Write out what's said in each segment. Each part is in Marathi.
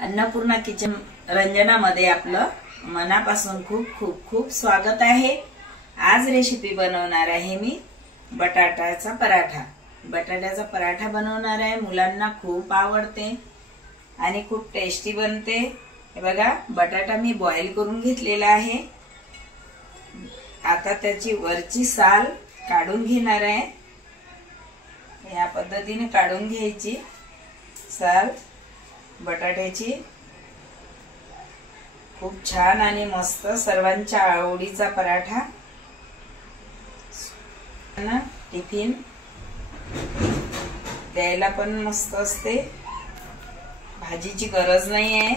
अन्नपूर्णा किचन रंजनामध्ये आपलं मनापासून खूप खूप खूप स्वागत आहे। आज रेसिपी बनवणार आहे मी बटाट्याचा पराठा। बटाट्याचा पराठा बनवणार आहे, मुलांना खूप आवडते आणि खूप टेस्टी बनते। हे बघा, बटाटा मी बॉईल करून घेतलेला आहे। आता त्याची वरची साल काढून घेणार आहे। या पद्धतीने काढून घ्यायची साल बटाट्याची। खूप छान आणि मस्त सर्वांच्या आवडीचा पराठा। टिफिन द्यायला पण मस्त असते, भाजीची गरज नाही आहे।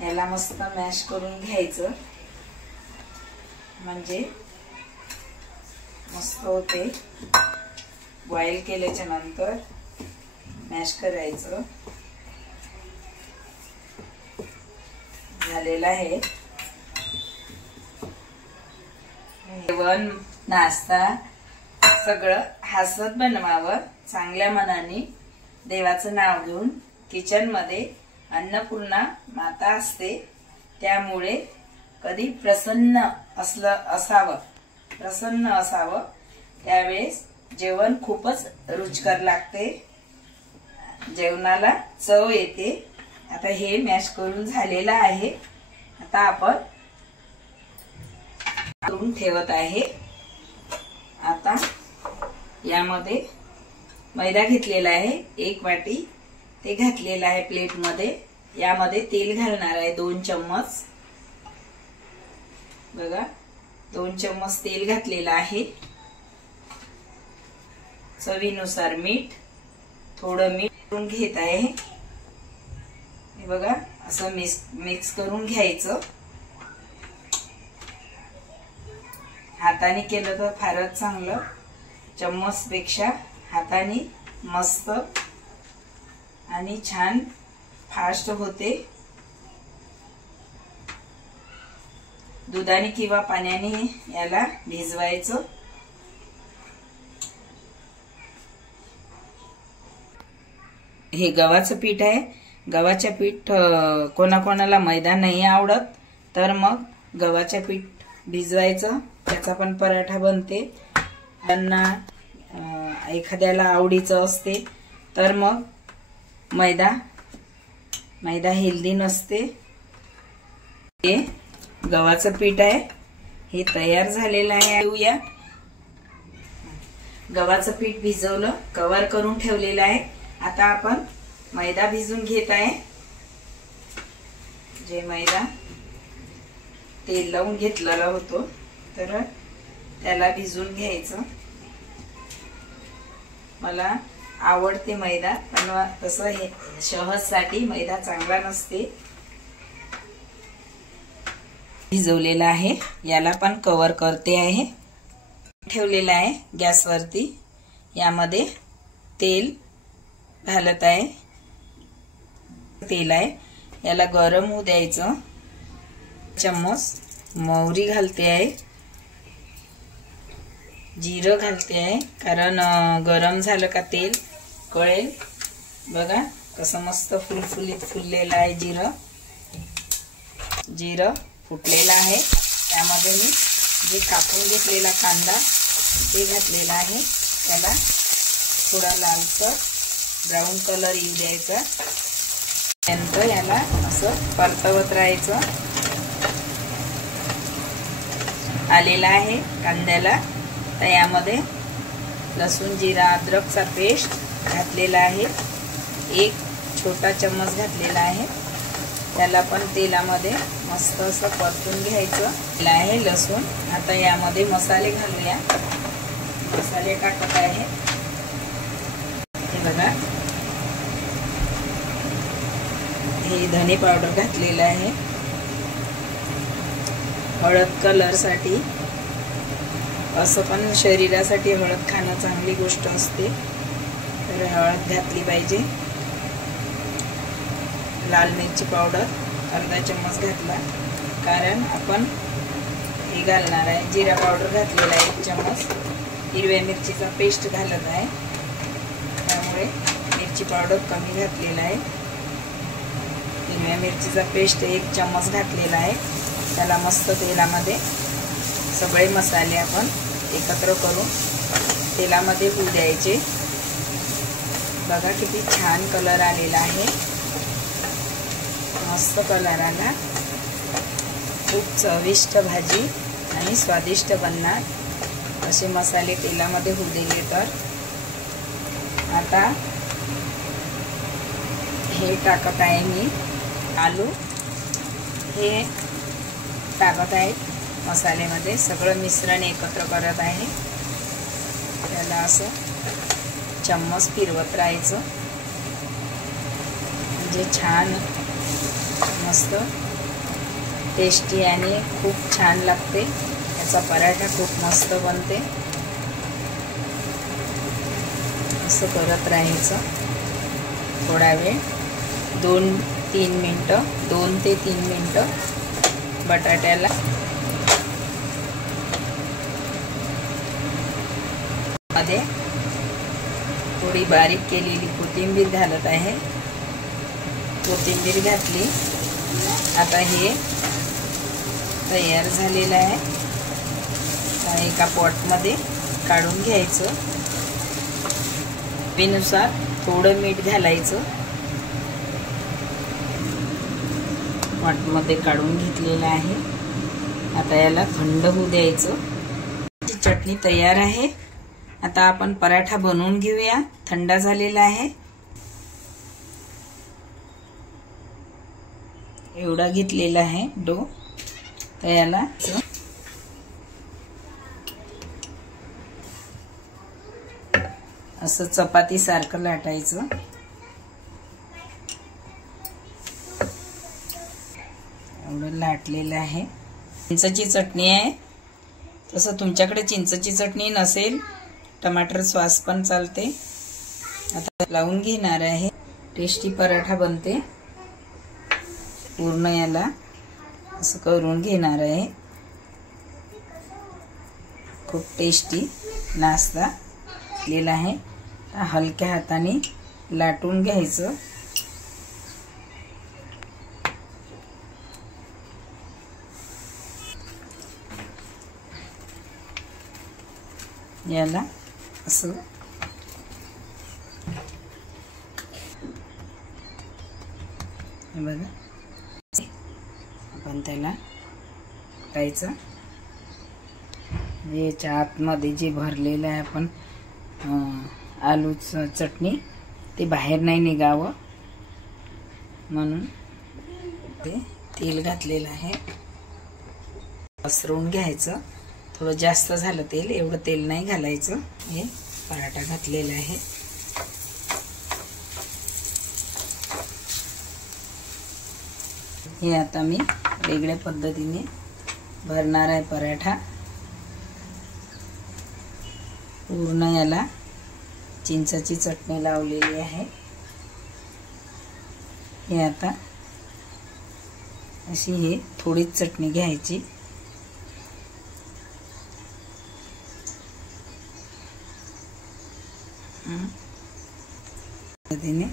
याला मस्त मॅश करून घ्यायचं, म्हणजे मस्त होते। बॉईल केल्याच्या नंतर मॅश करायचं। झालेला आहे जेवण, नाश्ता सगळं हसत बनवावं, चांगल्या मनाने देवाचं नाव घेऊन। किचन मध्ये अन्नपूर्णा माता असते, त्यामुळे कधी प्रसन्न असावं। त्यावेळेस जेवण खूपच रुचकर लागते, जेवणाला चव येते। आता हे मॅश करून झालेलं आहे। आता आपण करून ठेवत आहे। आता यामध्ये मैदा घेतलेला आहे 1 वाटी, ते घातलेला आहे प्लेट मध्ये। यामध्ये तेल घालणार आहे 2 चम्मच। बघा, 2 चम्मच तेल घातलेला आहे। चवीनुसार मीठ, थोडं मीठ करून घेत आहे। हे बघा, असं मिक्स करून घ्यायचं। हाताने केलं तर फारच चांगलं, चम्मच पेक्षा हाताने मस्त आणि छान फास्ट होते। दुधाने किंवा पाण्याने याला भिजवायचं। हे गव्हाचं पीठ आहे। गव्हाचं पीठ कोणाकोणाला मैदा नाही आवडत, तर मग गव्हाचं पीठ भिजवायचं, त्याचा पण पराठा बनते। त्यांना एखाद्याला आवडीचं असते, तर मग मैदा हेल्दी नसते। हे गव्हाचं पीठ आहे, हे तयार झालेलं आहे। घेऊया, गव्हाचं पीठ भिजवलं, कव्हर करून ठेवलेलं आहे। आता आपण मैदा भिजून घेत आहे। जे मैदा तेल लावून घेतलेला होतो, तर त्याला भिजून घ्यायचं। मला आवडते मैदा, पण तसं हे शहजसाठी मैदा चांगला नसते। भिजवलेला आहे, याला पण कव्हर करते आहे। ठेवलेला आहे गॅसवरती। यामध्ये तेल घालत आहे। तेल आहे, याला गरम होऊ द्यायचं। चम्मच मोहरी घालते आहे, जिरं घालते आहे, कारण गरम झालं का तेल कळेल। बघा कसं मस्त फुलफुलीत फुललेलं आहे जिरं फुटलेलं आहे। त्यामध्ये मी जे कापून घेतलेला कांदा ते घातलेला आहे। त्याला थोडा लालसर ब्राऊन कलर येऊ द्यायचा। नंतर याला असं परतवत राहायचं। आलेला आहे कांद्याला, तर यामध्ये लसूण, जिरा, अद्रकचा पेस्ट घातलेला आहे। 1 छोटा चम्मच घातलेला आहे। त्याला पण तेलामध्ये मस्त असं परतून घ्यायचं आहे लसूण। आता यामध्ये मसाले घालूया। मसाले टाकत आहे। हे बघा, हे धने पावडर घातलेलं आहे, हळद कलर साठी। असं पण शरीरासाठी हळद खाणं चांगली गोष्ट असते, तर हळद घातली पाहिजे। लाल मिरची पावडर अर्धा चम्मच घातला, कारण आपण हे घालणार आहे। जिरा पावडर घातलेला आहे 1 चम्मच। हिरव्या मिरचीचा पेस्ट घालत आहे। मिरची पावडर कमी घातलेला आहे, हिरव्या मिरचीचा पेस्ट 1 चम्मच घातलेला आहे। त्याला मस्त तेलामध्ये सगळे मसाले आपण एकत्र करून तेलामध्ये होऊ द्यायचे। बघा किती छान कलर आलेला आहे, मस्त कलर आला। खूप चविष्ट भाजी आणि स्वादिष्ट बनणार असे मसाले तेलामध्ये होऊ दिले तर। आता हे टाकत आहे मी आलू, हे टाकत आहे मसाल्यामध्ये, सगळं मिश्रण एकत्र करत आहे। त्याला असं चम्मच फिरवत राहायचं म्हणजे छान मस्त टेस्टी आणि खूप छान लागते। याचा पराठा खूप मस्त बनते। असं करत राहायचं थोडा वेळ, 2-3 मिनटं, 2 ते 3 मिनटं बटाट्याला। मध्ये थोडी बारीक केलेली कोथिंबीर घालत आहे, कोथिंबीर घातली। आता हे तयार झालेलं आहे, एका पॉटमध्ये काढून घ्यायचं। चवीनुसार थोडं मीठ घालायचं। पॉटमध्ये काढून घेतलेलं आहे। आता याला थंड होऊ द्यायचं। चटणी तयार आहे। आता आपण पराठा बनवून घेऊया, थंड झालेला आहे। एवढा घेतलेला आहे डो, तर याला असं चपाती सारखं लाटायचं। एवढं लाटलेलं आहे। चिंचची चटणी आहे, तसं तुमच्याकडे चिंचची चटणी नसेल टमाटर सॉस पण चालते। आता लावून घेणार आहे, टेस्टी पराठा बनते। पूर्ण याला असं करून घेणार आहे। खूप टेस्टी नाश्ता केलेला आहे। हलक्या हाताने लाटून घ्यायचं। याला असं बघा, आपण त्याला टाकायचं। याच्या आतमध्ये जे भरलेलं आहे आपण आलूचं चटणी, ते बाहेर नाही निघावं म्हणून ते तेल घातलेलं आहे। पसरवून घ्यायचं। थोडं जास्त झालं तेल, एवढं तेल नाही घालायचं। हे पराठा घातलेला आहे। हे आता मी वेगळ्या पद्धतीने भरणार आहे पराठा। पूर्ण याला चिंचची चटणी लावलेली आहे। हे आता अशी हे थोडीच चटणी घ्यायची। पद्धतीने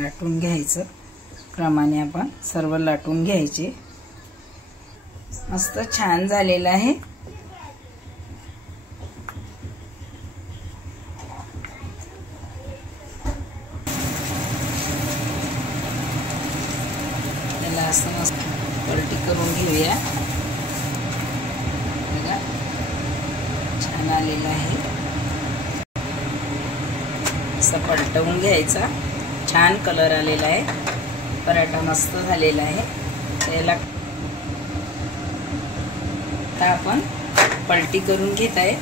लाटून घ्यायचं। क्रमाने आपण सर्व लाटून घ्यायचे। मस्त छान झालेलं आहे। त्याला असं मस्त पलटी करून घेऊया। बघा छान आलेलं आहे। असं पलटवून घ्यायचा। छान कलर आलेला आहे। पराठा मस्त झालेला आहे। त्याला आता आपण पलटी करून घेत आहे।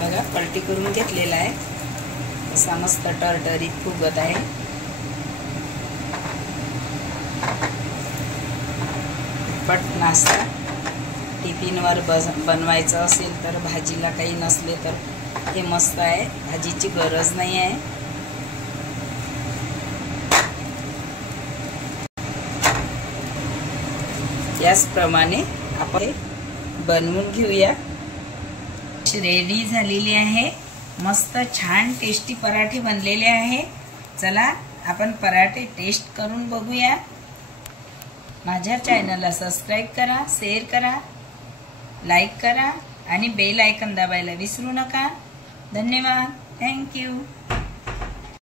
बघा पलटी करून घेतलेला आहे। असा मस्त टरटरीत फुगत आहे। पट नाश्ता टिफिनवर बनवायचं असेल तर, भाजीला काही नसले तर हे मस्त आहे। भाजीची गरज नाही आहे। याचप्रमाणे आपण बनवून घेऊया। रेडी झालेली आहे। मस्त छान टेस्टी पराठे बनलेले आहे। चला आपण पराठे टेस्ट करून बघूया। माझ्या चॅनलला सबस्क्राइब करा, शेअर करा, लाईक करा आणि बेल आयकॉन दाबायला विसरू नका। धन्यवाद। Thank you.